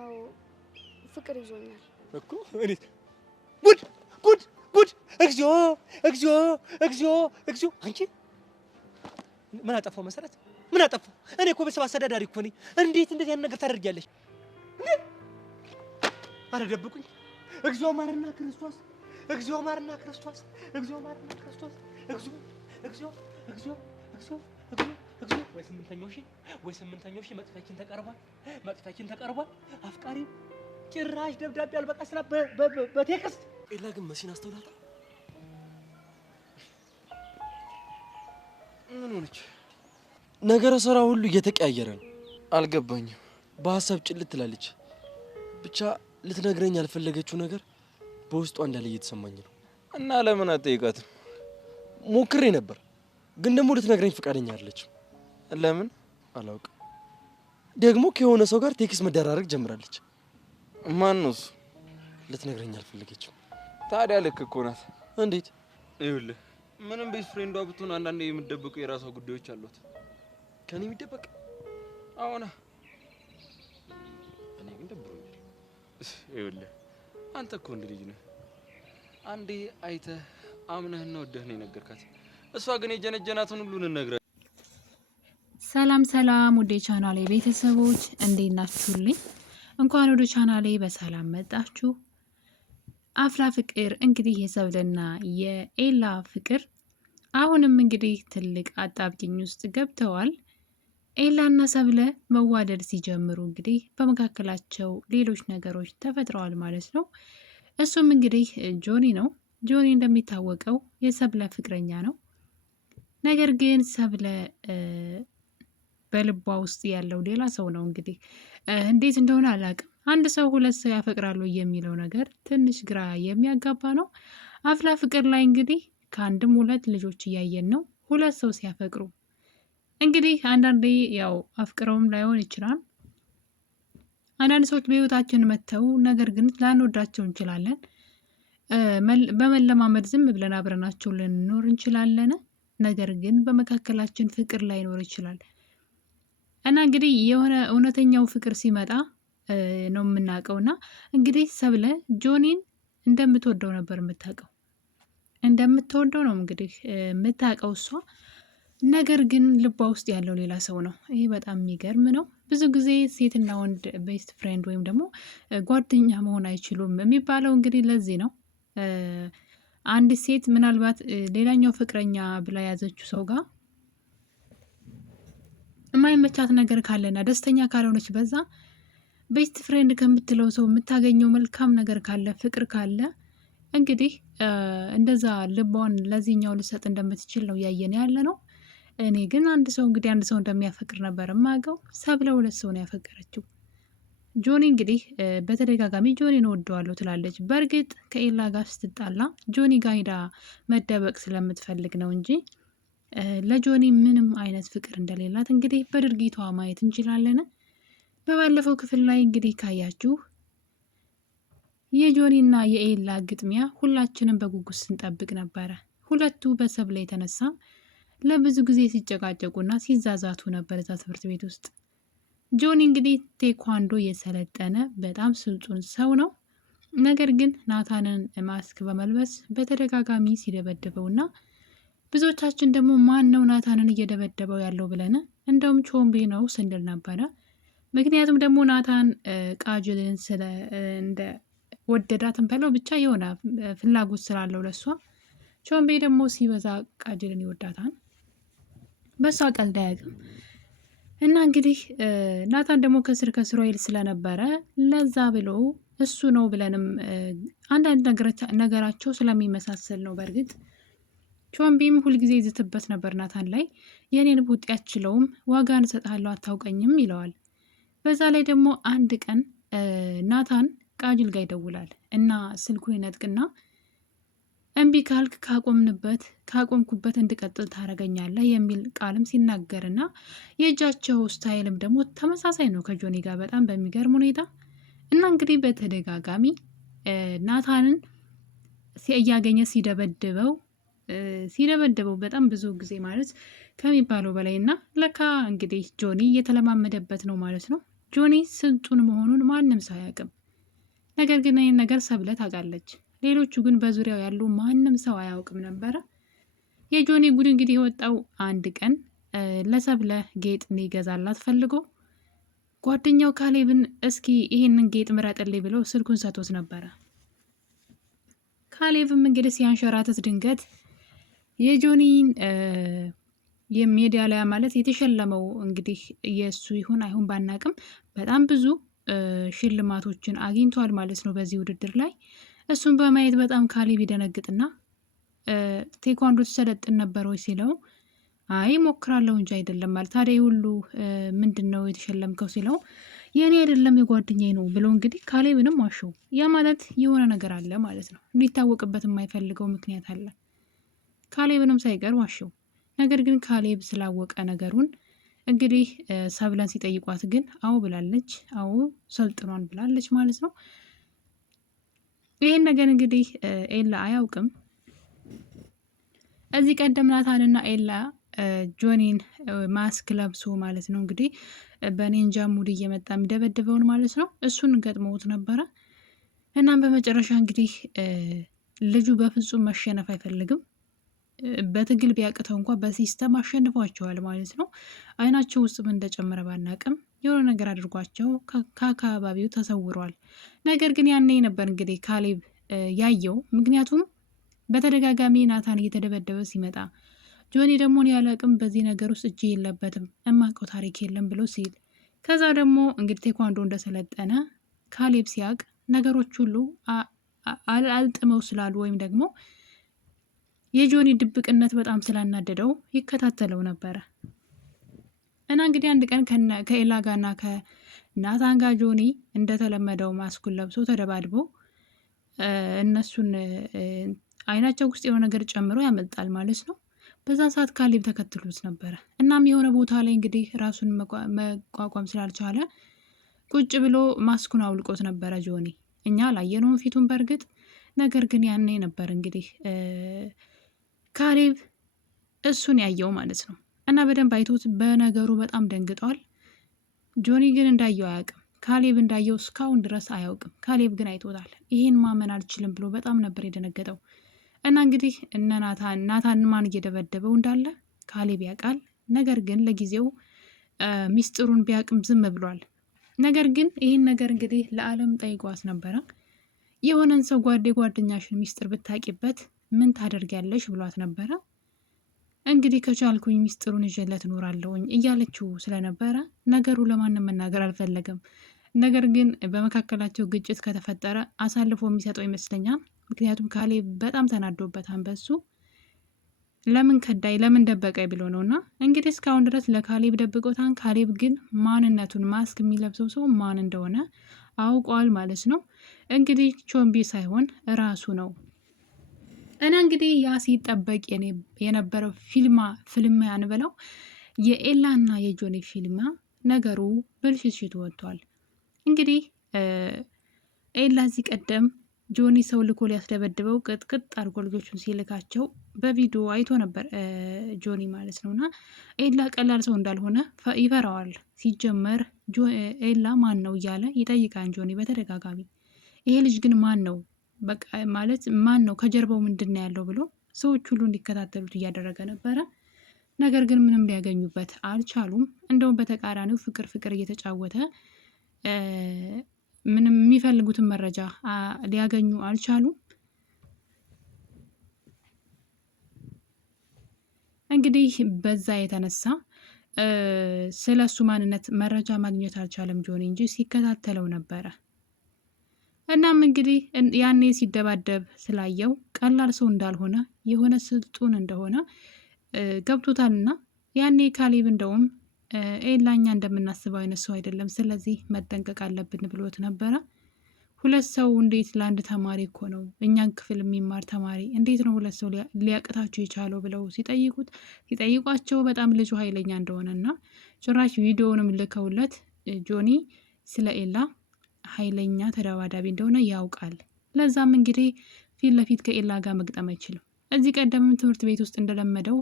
አዎ ፍቅር ይዞኛል እኮ እኔ ጉድ ጉድ ጉድ እግዚኦ እግዚኦ እግዚኦ እግዚኦ አንቺ ምን አጠፋው መሰረት ምን አጠፋው እኔ እኮ ቤተሰብ አስተዳዳሪ እኮ ነኝ እንዴት እንደዚህ አይነት ነገር ታደርጊያለሽ አረ ደብቁኝ እግዚኦ ማርና ክርስቶስ እግዚኦ ማርና ክርስቶስ እግዚኦ ማርና ክርስቶስ እግዚኦ እግዚኦ እግዚኦ እግዚኦ እግዚኦ ወይ ስምንተኛው ሺ መጥፋችን ተቀርቧል አፍቃሪ ጭራሽ ደብዳቤ አልበቃ ስላ በቴክስት ኤላ ግን መሲን አስተውላታ ምን ሆነች ነገረ ሰራ ሁሉ እየተቀያየረ ነው አልገባኝም በሐሳብ ጭልት ትላለች ብቻ ልትነግረኝ ያልፈለገችው ነገር በውስጧ እንዳለ እየተሰማኝ ነው እና ለምን አትጠይቃትም ሞክሬ ነበር ግን ደግሞ ልትነግረኝ ፈቃደኛ አይደለችም ለምን አላውቅም ደግሞ ከሆነ ሰው ጋር ቴክስት መደራረግ ጀምራለች ማን ነው እሱ ልትነግረኝ አልፈለገችም ታዲያ ልክ እኮ ናት እንዴት ይኸውልህ ምንም ቤስት ፍሬንዷ ብትሆን አንዳንዴ የምትደብቁ የራሷ ጉዳዮች አሏት ከኔ የሚደበቅ አዎና እኔ ግን ደብሮኛል ይኸውልህ አንተ እኮ እንደ ልጅ ነህ አንዴ አይተህ አምነህና ወደህ ነው የነገርካት እሷ ግን የጀነጀናትን ሁሉ እንነግራ ሰላም ሰላም ወደ ቻናሌ ቤተሰቦች እንዴት ናችሁልኝ እንኳን ወደ ቻናሌ በሰላም መጣችሁ አፍላ ፍቅር እንግዲህ የሰብለና የኤላ ፍቅር አሁንም እንግዲህ ትልቅ አጣብቂኝ ውስጥ ገብተዋል ኤላና ሰብለ መዋደድ ሲጀምሩ እንግዲህ በመካከላቸው ሌሎች ነገሮች ተፈጥረዋል ማለት ነው እሱም እንግዲህ ጆኒ ነው ጆኒ እንደሚታወቀው የሰብለ ፍቅረኛ ነው ነገር ግን ሰብለ በልቧ ውስጥ ያለው ሌላ ሰው ነው እንግዲህ እንዴት እንደሆነ አላውቅም አንድ ሰው ሁለት ሰው ያፈቅራሉ የሚለው ነገር ትንሽ ግራ የሚያጋባ ነው አፍላ ፍቅር ላይ እንግዲህ ከአንድም ሁለት ልጆች እያየን ነው ሁለት ሰው ሲያፈቅሩ እንግዲህ አንዳንዴ ያው አፍቅረውም ላይሆን ይችላል አንዳንድ ሰዎች በህይወታችን መተው ነገር ግን ላንወዳቸው እንችላለን በመለማመድ ዝም ብለን አብረናቸው ልንኖር እንችላለን ነገር ግን በመካከላችን ፍቅር ላይኖር ይችላል እና እንግዲህ የሆነ እውነተኛው ፍቅር ሲመጣ ነው የምናውቀውና እንግዲህ ሰብለ ጆኒን እንደምትወደው ነበር እንደምትወደው ነው እንግዲህ የምታውቀው እሷ ነገር ግን ልቧ ውስጥ ያለው ሌላ ሰው ነው ይሄ በጣም የሚገርም ነው ብዙ ጊዜ ሴትና ወንድ ቤስት ፍሬንድ ወይም ደግሞ ጓደኛ መሆን አይችሉም የሚባለው እንግዲህ ለዚህ ነው አንድ ሴት ምናልባት ሌላኛው ፍቅረኛ ብላ ያዘችው ሰው ጋር የማይመቻት ነገር ካለና ደስተኛ ካልሆነች በዛ ቤስት ፍሬንድ ከምትለው ሰው የምታገኘው መልካም ነገር ካለ ፍቅር ካለ እንግዲህ እንደዛ ልቧን ለዚህኛው ልሰጥ እንደምትችል ነው ያየን ያለ ነው እኔ ግን አንድ ሰው እንደሚያፈቅር ነበር የማውቀው ሰብለ ሁለት ሰው ነው ያፈቀረችው ጆኒ እንግዲህ በተደጋጋሚ ጆኒን እወደዋለሁ ትላለች በእርግጥ ከኤላ ጋር ስትጣላ ጆኒ ጋር ሄዳ መደበቅ ስለምትፈልግ ነው እንጂ ለጆኒ ምንም አይነት ፍቅር እንደሌላት እንግዲህ በድርጊቷ ማየት እንችላለን በባለፈው ክፍል ላይ እንግዲህ ካያችሁ የጆኒና የኤላ ግጥሚያ ሁላችንም በጉጉት ስንጠብቅ ነበረ ሁለቱ በሰብለ የተነሳ ለብዙ ጊዜ ሲጨቃጨቁና ሲዛዛቱ ነበር እዛ ትምህርት ቤት ውስጥ ጆኒ እንግዲህ ቴኳንዶ የሰለጠነ በጣም ስልጡን ሰው ነው ነገር ግን ናታንን ማስክ በመልበስ በተደጋጋሚ ሲደበድበውና ብዙዎቻችን ደግሞ ማን ነው ናታንን እየደበደበው ያለው ብለን እንደውም ቾምቤ ነው ስንል ነበረ ምክንያቱም ደግሞ ናታን ቃጅልን ስለ እንደ ወደዳትን በለው ብቻ የሆነ ፍላጎት ስላለው ለሷ ቾምቤ ደግሞ ሲበዛ ቃጅልን ይወዳታል በሷ ቀልድ አያውቅም እና እንግዲህ ናታን ደግሞ ከስር ይል ስለነበረ ለዛ ብሎ እሱ ነው ብለንም አንዳንድ ነገራቸው ስለሚመሳሰል ነው በእርግጥ ቾምቤም ሁልጊዜ ይዝትበት ነበር ናታን ላይ የኔን ቡጥ ያችለውም ዋጋን እሰጥሃለሁ አታውቀኝም ይለዋል በዛ ላይ ደግሞ አንድ ቀን ናታን ቃጅል ጋር ይደውላል እና ስልኩን ይነጥቅና እምቢ ካልክ ካቆምኩበት እንድቀጥል ታረገኛለህ የሚል ቃልም ሲናገርና የእጃቸው ስታይልም ደግሞ ተመሳሳይ ነው ከጆኒ ጋር በጣም በሚገርም ሁኔታ እና እንግዲህ በተደጋጋሚ ናታንን እያገኘ ሲደበድበው በጣም ብዙ ጊዜ ማለት ከሚባለው በላይ እና ለካ እንግዲህ ጆኒ እየተለማመደበት ነው ማለት ነው ጆኒ ስልጡን መሆኑን ማንም ሰው አያውቅም። ነገር ግን ይህን ነገር ሰብለ ታውቃለች። ሌሎቹ ግን በዙሪያው ያሉ ማንም ሰው አያውቅም ነበረ። የጆኒ ጉድ እንግዲህ የወጣው አንድ ቀን ለሰብለ ጌጥ ሊገዛላት ፈልጎ ጓደኛው ካሌብን እስኪ ይህንን ጌጥ ምረጥልኝ ብሎ ስልኩን ሰጥቶት ነበረ። ካሌብም እንግዲህ ሲያንሸራተት ድንገት የጆኒን የሜዳሊያ ማለት የተሸለመው እንግዲህ የእሱ ይሁን አይሁን ባናቅም በጣም ብዙ ሽልማቶችን አግኝቷል ማለት ነው በዚህ ውድድር ላይ። እሱን በማየት በጣም ካሌብ ይደነግጥና ቴኳንዶ ትሰለጥን ነበር ወይ ሲለው አይ ሞክራለሁ እንጂ አይደለም ማለት ታዲያ ሁሉ ምንድን ነው የተሸለምከው ሲለው የእኔ አይደለም የጓደኛዬ ነው ብሎ እንግዲህ ካሌብንም ዋሸው። ያ ማለት የሆነ ነገር አለ ማለት ነው። እንዲታወቅበት የማይፈልገው ምክንያት አለ። ካሌብንም ሳይቀር ዋሸው። ነገር ግን ካሌብ ስላወቀ ነገሩን እንግዲህ ሰብለን ሲጠይቋት ግን አዎ ብላለች። አዎ ሰልጥኗን ብላለች ማለት ነው። ይሄን ነገር እንግዲህ ኤላ አያውቅም። እዚህ ቀደም ናታንና ኤላ ጆኒን ማስክ ለብሶ ማለት ነው እንግዲህ በኒንጃ ሙድ እየመጣ የሚደበድበውን ማለት ነው እሱን ገጥመውት ነበረ። እናም በመጨረሻ እንግዲህ ልጁ በፍጹም መሸነፍ አይፈልግም። በትግል ቢያቅተው እንኳ በሲስተም አሸንፏቸዋል ማለት ነው። አይናቸው ውስጥ ምን እንደጨመረ ባናቅም የሆነ ነገር አድርጓቸው ከአካባቢው ተሰውሯል። ነገር ግን ያኔ ነበር እንግዲህ ካሌብ ያየው። ምክንያቱም በተደጋጋሚ ናታን እየተደበደበ ሲመጣ ጆኒ ደግሞ እኔ አላቅም በዚህ ነገር ውስጥ እጅ የለበትም እማቀው ታሪክ የለም ብሎ ሲል ከዛ ደግሞ እንግዲህ ቴኳንዶ እንደሰለጠነ ካሌብ ሲያቅ ነገሮች ሁሉ አልጥመው ስላሉ ወይም ደግሞ የጆኒ ድብቅነት በጣም ስላናደደው ይከታተለው ነበረ እና እንግዲህ አንድ ቀን ከኤላ ጋርና ከናታን ጋር ጆኒ እንደተለመደው ማስኩን ለብሶ ተደባድቦ እነሱን አይናቸው ውስጥ የሆነ ነገር ጨምሮ ያመልጣል ማለት ነው። በዛ ሰዓት ካሌብ ተከትሎት ነበረ። እናም የሆነ ቦታ ላይ እንግዲህ ራሱን መቋቋም ስላልቻለ ቁጭ ብሎ ማስኩን አውልቆት ነበረ ጆኒ። እኛ ላየነውን ፊቱን በእርግጥ ነገር ግን ያኔ ነበር እንግዲህ ካሌብ እሱን ያየው ማለት ነው። እና በደንብ አይቶት በነገሩ በጣም ደንግጧል። ጆኒ ግን እንዳየው አያውቅም። ካሌብ እንዳየው እስካሁን ድረስ አያውቅም። ካሌብ ግን አይቶታል። ይህን ማመን አልችልም ብሎ በጣም ነበር የደነገጠው። እና እንግዲህ እነ ናታን ማን እየደበደበው እንዳለ ካሌብ ያውቃል። ነገር ግን ለጊዜው ሚስጥሩን ቢያውቅም ዝም ብሏል። ነገር ግን ይህን ነገር እንግዲህ ለዓለም ጠይቋት ነበረ። የሆነን ሰው ጓደኛሽን ሚስጥር ብታቂበት ምን ታደርጊያለሽ ብሏት ነበረ። እንግዲህ ከቻልኩኝ ሚስጥሩን ይዤለት እኖራለሁኝ እያለችው ስለነበረ ነገሩ ለማንም መናገር አልፈለገም። ነገር ግን በመካከላቸው ግጭት ከተፈጠረ አሳልፎ የሚሰጠው ይመስለኛል። ምክንያቱም ካሌብ በጣም ተናዶበታል በሱ ለምን ከዳይ ለምን ደበቀኝ ብሎ ነው። እና እንግዲህ እስካሁን ድረስ ለካሌብ ደብቆታን። ካሌብ ግን ማንነቱን ማስክ የሚለብሰው ሰው ማን እንደሆነ አውቋል ማለት ነው። እንግዲህ ቾምቢ ሳይሆን ራሱ ነው። እና እንግዲህ ያ ሲጠበቅ የነበረው ፊልም ያንበለው የኤላና የጆኒ ፊልማ ነገሩ ብልሽሽቱ ወጥቷል። እንግዲህ ኤላ እዚህ ቀደም ጆኒ ሰው ልኮ ሊያስደበድበው ቅጥቅጥ አድርጎ ልጆቹን ሲልካቸው በቪዲዮ አይቶ ነበር ጆኒ ማለት ነው። እና ኤላ ቀላል ሰው እንዳልሆነ ይፈራዋል። ሲጀመር ኤላ ማን ነው እያለ ይጠይቃን ጆኒ በተደጋጋሚ። ይሄ ልጅ ግን ማን ነው በቃ ማለት ማን ነው ከጀርባው ምንድን ነው ያለው ብሎ ሰዎች ሁሉ እንዲከታተሉት እያደረገ ነበረ። ነገር ግን ምንም ሊያገኙበት አልቻሉም። እንደውም በተቃራኒው ፍቅር እየተጫወተ ምንም የሚፈልጉትን መረጃ ሊያገኙ አልቻሉም። እንግዲህ በዛ የተነሳ ስለ እሱ ማንነት መረጃ ማግኘት አልቻለም ጆኒ እንጂ ሲከታተለው ነበረ። እናም እንግዲህ ያኔ ሲደባደብ ስላየው ቀላል ሰው እንዳልሆነ የሆነ ስልጡን እንደሆነ ገብቶታልና ያኔ ካሌብ እንደውም ኤላኛ እንደምናስበው አይነት ሰው አይደለም፣ ስለዚህ መጠንቀቅ አለብን ብሎት ነበረ። ሁለት ሰው እንዴት ለአንድ ተማሪ እኮ ነው እኛን ክፍል የሚማር ተማሪ እንዴት ነው ሁለት ሰው ሊያቅታቸው የቻለው ብለው ሲጠይቋቸው በጣም ልጁ ኃይለኛ እንደሆነና ጭራሽ ቪዲዮውንም ልከውለት ጆኒ ስለ ኤላ ኃይለኛ ተደባዳቢ እንደሆነ ያውቃል። ለዛም እንግዲህ ፊት ለፊት ከኤላ ጋር መግጠም አይችልም። እዚህ ቀደምም ትምህርት ቤት ውስጥ እንደለመደው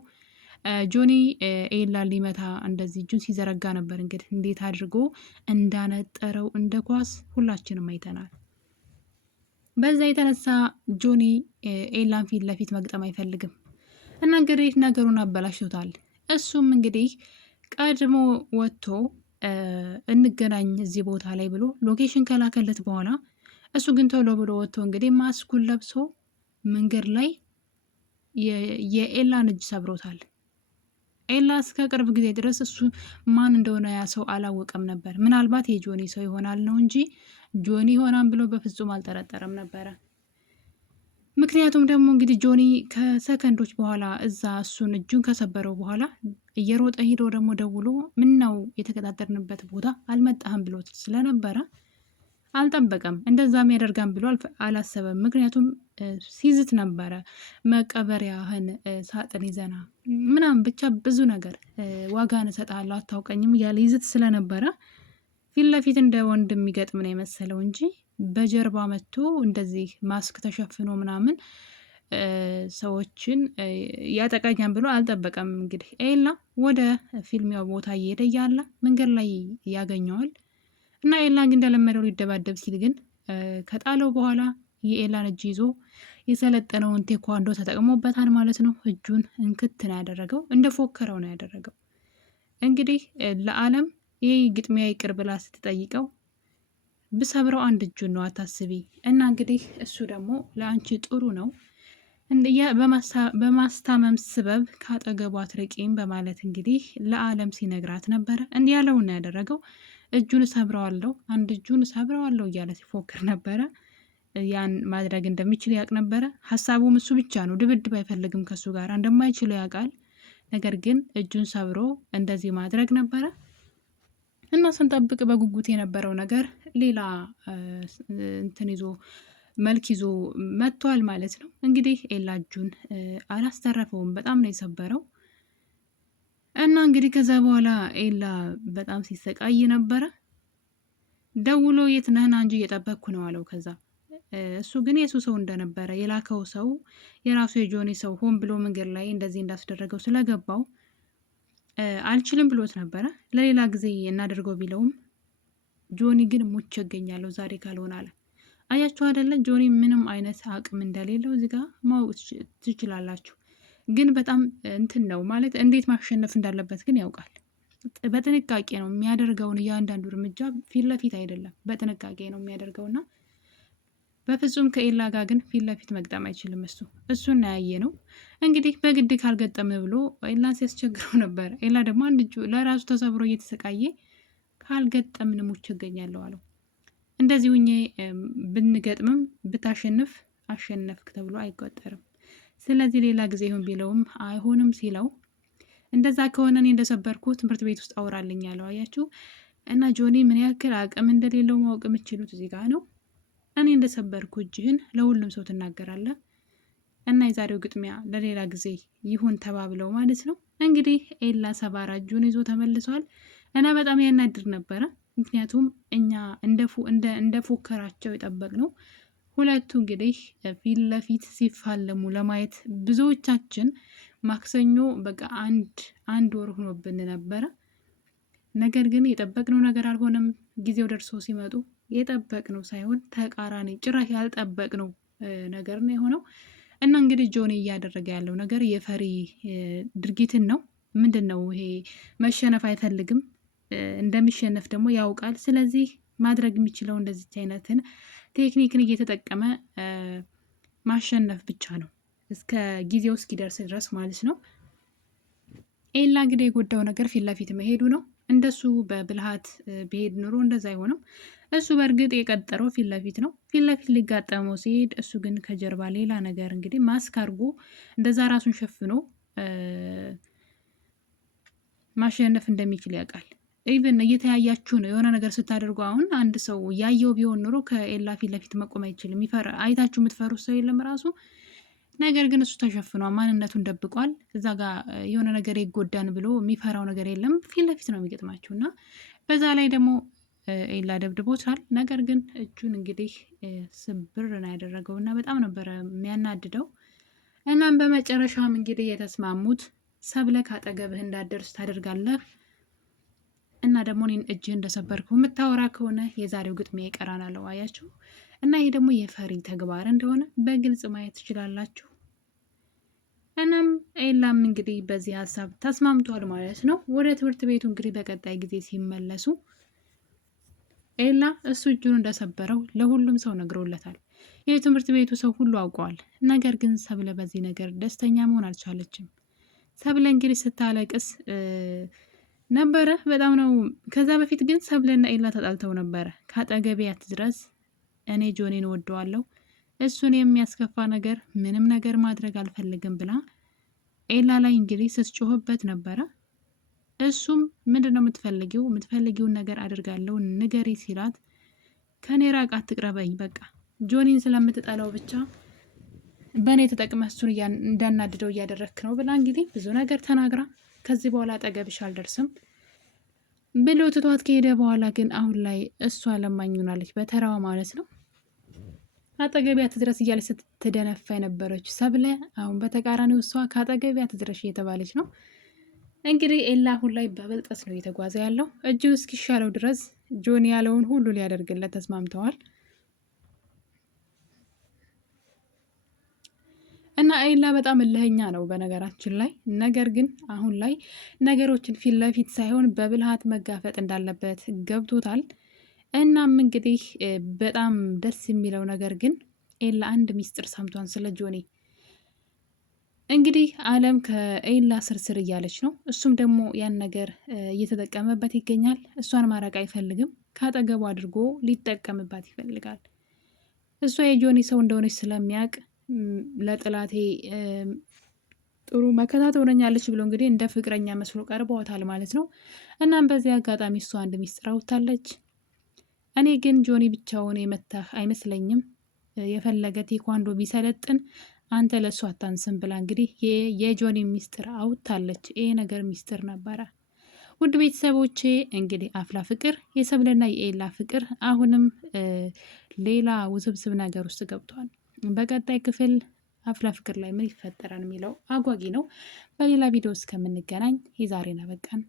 ጆኒ ኤላን ሊመታ እንደዚህ እጁን ሲዘረጋ ነበር። እንግዲህ እንዴት አድርጎ እንዳነጠረው እንደ ኳስ ሁላችንም አይተናል። በዛ የተነሳ ጆኒ ኤላን ፊት ለፊት መግጠም አይፈልግም እና እንግዲህ ነገሩን አበላሽቶታል። እሱም እንግዲህ ቀድሞ ወጥቶ እንገናኝ እዚህ ቦታ ላይ ብሎ ሎኬሽን ከላከለት በኋላ እሱ ግን ቶሎ ብሎ ወጥቶ እንግዲህ ማስኩን ለብሶ መንገድ ላይ የኤላን እጅ ሰብሮታል። ኤላ እስከ ቅርብ ጊዜ ድረስ እሱ ማን እንደሆነ ያ ሰው አላወቀም ነበር። ምናልባት የጆኒ ሰው ይሆናል ነው እንጂ ጆኒ ይሆናል ብሎ በፍጹም አልጠረጠረም ነበረ። ምክንያቱም ደግሞ እንግዲህ ጆኒ ከሰከንዶች በኋላ እዛ እሱን እጁን ከሰበረው በኋላ እየሮጠ ሂዶ ደግሞ ደውሎ ምነው የተቀጣጠርንበት ቦታ አልመጣህም ብሎት ስለነበረ አልጠበቀም። እንደዛም ያደርጋም ብሎ አላሰበም። ምክንያቱም ሲዝት ነበረ መቀበሪያህን ሳጥን ይዘና ምናምን ብቻ ብዙ ነገር ዋጋን እሰጥሃለሁ አታውቀኝም እያለ ይዝት ስለነበረ ፊት ለፊት እንደ ወንድ የሚገጥም ነው የመሰለው እንጂ በጀርባ መጥቶ እንደዚህ ማስክ ተሸፍኖ ምናምን ሰዎችን ያጠቃኛም ብሎ አልጠበቀም። እንግዲህ ኤላ ወደ ፊልሚያው ቦታ እየሄደ እያለ መንገድ ላይ ያገኘዋል እና ኤላ ግን እንደለመደው ሊደባደብ ሲል ግን ከጣለው በኋላ የኤላን እጅ ይዞ የሰለጠነውን ቴኳንዶ ተጠቅሞበታል ማለት ነው። እጁን እንክት ነው ያደረገው፣ እንደፎከረው ነው ያደረገው። እንግዲህ ለዓለም ይህ ግጥሚያ ይቅር ብላ ስትጠይቀው ብሰብረው አንድ እጁን ነው አታስቢ፣ እና እንግዲህ እሱ ደግሞ ለአንቺ ጥሩ ነው በማስታመም ስበብ ካጠገቧ አትርቂም በማለት እንግዲህ ለዓለም ሲነግራት ነበረ። እንዲህ ያለውን ያደረገው እጁን ሰብረዋለሁ፣ አንድ እጁን ሰብረዋለሁ እያለ ሲፎክር ነበረ። ያን ማድረግ እንደሚችል ያውቅ ነበረ። ሀሳቡም እሱ ብቻ ነው። ድብድብ አይፈልግም፣ ከሱ ጋር እንደማይችሉ ያውቃል። ነገር ግን እጁን ሰብሮ እንደዚህ ማድረግ ነበረ እና ስንጠብቅ በጉጉት የነበረው ነገር ሌላ እንትን ይዞ መልክ ይዞ መጥቷል ማለት ነው። እንግዲህ ኤላ እጁን አላስተረፈውም፣ በጣም ነው የሰበረው። እና እንግዲህ ከዛ በኋላ ኤላ በጣም ሲሰቃይ ነበረ። ደውሎ የት ነህና እንጂ እየጠበቅኩ ነው አለው። ከዛ እሱ ግን የሱ ሰው እንደነበረ የላከው ሰው የራሱ የጆኒ ሰው ሆን ብሎ መንገድ ላይ እንደዚህ እንዳስደረገው ስለገባው አልችልም ብሎት ነበረ። ለሌላ ጊዜ እናደርገው ቢለውም ጆኒ ግን ሙቼ እገኛለሁ ዛሬ ካልሆነ አለ። አያችሁ አይደለ? ጆኒ ምንም አይነት አቅም እንደሌለው እዚህ ጋር ማወቅ ትችላላችሁ። ግን በጣም እንትን ነው ማለት እንዴት ማሸነፍ እንዳለበት ግን ያውቃል። በጥንቃቄ ነው የሚያደርገውን እያንዳንዱ እርምጃ ፊት ለፊት አይደለም፣ በጥንቃቄ ነው የሚያደርገውና በፍጹም ከኤላ ጋር ግን ፊት ለፊት መግጠም አይችልም። እሱን ያየ ነው እንግዲህ በግድ ካልገጠም ብሎ ኤላን ሲያስቸግረው ነበር። ኤላ ደግሞ አንድ እጁ ለራሱ ተሰብሮ እየተሰቃየ ካልገጠምን ሙች እገኛለሁ አለው። እንደዚህ ሁኜ ብንገጥምም ብታሸንፍ አሸነፍክ ተብሎ አይቆጠርም። ስለዚህ ሌላ ጊዜ ይሁን ቢለውም አይሆንም ሲለው እንደዛ ከሆነ እኔ እንደሰበርኩ ትምህርት ቤት ውስጥ አውራልኝ ያለው አያችሁ። እና ጆኒ ምን ያክል አቅም እንደሌለው ማወቅ የምችሉት እዚህ ጋር ነው። እኔ እንደሰበርኩ እጅህን ለሁሉም ሰው ትናገራለህ እና የዛሬው ግጥሚያ ለሌላ ጊዜ ይሁን ተባብለው ማለት ነው። እንግዲህ ኤላ ሰባራ እጁን ይዞ ተመልሷል እና በጣም ያናድር ነበረ። ምክንያቱም እኛ እንደ ፎከራቸው የጠበቅነው ሁለቱ እንግዲህ ፊት ለፊት ሲፋለሙ ለማየት ብዙዎቻችን ማክሰኞ በቃ አንድ ወር ሆኖብን ነበረ። ነገር ግን የጠበቅነው ነገር አልሆነም። ጊዜው ደርሶ ሲመጡ የጠበቅነው ሳይሆን ተቃራኒ ጭራሽ ያልጠበቅነው ነገር ነው የሆነው እና እንግዲህ ጆኒ እያደረገ ያለው ነገር የፈሪ ድርጊትን ነው። ምንድን ነው ይሄ? መሸነፍ አይፈልግም፣ እንደሚሸነፍ ደግሞ ያውቃል። ስለዚህ ማድረግ የሚችለው እንደዚች አይነትን ቴክኒክን እየተጠቀመ ማሸነፍ ብቻ ነው፣ እስከ ጊዜው እስኪደርስ ድረስ ማለት ነው። ኤላ እንግዲህ የጎዳው ነገር ፊት ለፊት መሄዱ ነው። እንደሱ በብልሃት ቢሄድ ኑሮ እንደዛ አይሆንም። እሱ በእርግጥ የቀጠረው ፊት ለፊት ነው። ፊት ለፊት ሊጋጠመው ሲሄድ እሱ ግን ከጀርባ ሌላ ነገር እንግዲህ ማስክ አድርጎ እንደዛ ራሱን ሸፍኖ ማሸነፍ እንደሚችል ያውቃል። ኢቨን እየተያያችሁ ነው የሆነ ነገር ስታደርጉ። አሁን አንድ ሰው ያየው ቢሆን ኑሮ ከኤላ ፊት ለፊት መቆም አይችልም። አይታችሁ የምትፈሩት ሰው የለም ራሱ። ነገር ግን እሱ ተሸፍኗል፣ ማንነቱን ደብቋል። እዛ ጋር የሆነ ነገር ይጎዳን ብሎ የሚፈራው ነገር የለም። ፊት ለፊት ነው የሚገጥማችሁ እና በዛ ላይ ደግሞ ኤላ ደብድቦታል። ነገር ግን እጁን እንግዲህ ስብር ነው ያደረገው እና በጣም ነበረ የሚያናድደው። እናም በመጨረሻም እንግዲህ የተስማሙት ሰብለ ካጠገብህ እንዳደርስ ታደርጋለህ እና ደግሞ እኔን እጅህ እንደሰበርኩ የምታወራ ከሆነ የዛሬው ግጥሚያ ይቀራናል። አያችሁ እና ይሄ ደግሞ የፈሪ ተግባር እንደሆነ በግልጽ ማየት ትችላላችሁ። እናም ኤላም እንግዲህ በዚህ ሀሳብ ተስማምቷል ማለት ነው። ወደ ትምህርት ቤቱ እንግዲህ በቀጣይ ጊዜ ሲመለሱ ኤላ እሱ እጁን እንደሰበረው ለሁሉም ሰው ነግሮለታል። የትምህርት ቤቱ ሰው ሁሉ አውቀዋል። ነገር ግን ሰብለ በዚህ ነገር ደስተኛ መሆን አልቻለችም። ሰብለ እንግዲህ ስታለቅስ ነበረ። በጣም ነው። ከዛ በፊት ግን ሰብለና ኤላ ተጣልተው ነበረ። ከአጠገቤ አትድረስ፣ እኔ ጆኒን ወደዋለሁ፣ እሱን የሚያስከፋ ነገር ምንም ነገር ማድረግ አልፈልግም ብላ ኤላ ላይ እንግዲህ ስትጮህበት ነበረ። እሱም ምንድን ነው የምትፈልጊው? የምትፈልጊውን ነገር አድርጋለሁ ንገሪ ሲላት ከኔ ራቅ፣ አትቅረበኝ፣ በቃ ጆኒን ስለምትጠላው ብቻ በእኔ ተጠቅመ እሱን እንዳናድደው እያደረግክ ነው ብላ እንግዲህ ብዙ ነገር ተናግራ ከዚህ በኋላ አጠገብሽ አልደርስም ብሎ ትቷት ከሄደ በኋላ ግን አሁን ላይ እሷ ለማኝ ሆናለች፣ በተራዋ ማለት ነው። አጠገቢያ ትድረስ እያለች ስትደነፋ የነበረች ሰብለ አሁን በተቃራኒው እሷ ከአጠገቢያ ትድረሽ እየተባለች ነው። እንግዲህ ኤላ አሁን ላይ በብልጠት ነው እየተጓዘ ያለው። እጁን እስኪሻለው ድረስ ጆኒ ያለውን ሁሉ ሊያደርግለት ተስማምተዋል። እና ኤላ በጣም እልህኛ ነው በነገራችን ላይ። ነገር ግን አሁን ላይ ነገሮችን ፊት ለፊት ሳይሆን በብልሃት መጋፈጥ እንዳለበት ገብቶታል። እናም እንግዲህ በጣም ደስ የሚለው ነገር ግን ኤላ አንድ ሚስጥር ሰምቷን ስለ ጆኒ። እንግዲህ አለም ከኤላ ስርስር እያለች ነው። እሱም ደግሞ ያን ነገር እየተጠቀመበት ይገኛል። እሷን ማራቅ አይፈልግም። ካጠገቡ አድርጎ ሊጠቀምባት ይፈልጋል። እሷ የጆኒ ሰው እንደሆነች ስለሚያውቅ ለጥላቴ ጥሩ መከታ ትሆነኛለች ብሎ እንግዲህ እንደ ፍቅረኛ መስሎ ቀርበዋታል ማለት ነው። እናም በዚህ አጋጣሚ እሷ አንድ ሚስጥር አውጥታለች። እኔ ግን ጆኒ ብቻውን የመታህ አይመስለኝም፣ የፈለገ ቴኳንዶ ቢሰለጥን አንተ ለእሱ አታንስም ብላ እንግዲህ የጆኒ ሚስጥር አውጥታለች። ይሄ ነገር ሚስጥር ነበረ። ውድ ቤተሰቦቼ እንግዲህ አፍላ ፍቅር የሰብለና የኤላ ፍቅር አሁንም ሌላ ውስብስብ ነገር ውስጥ ገብቷል። በቀጣይ ክፍል አፍላ ፍቅር ላይ ምን ይፈጠራል የሚለው አጓጊ ነው። በሌላ ቪዲዮ እስከምንገናኝ የዛሬን አበቃን።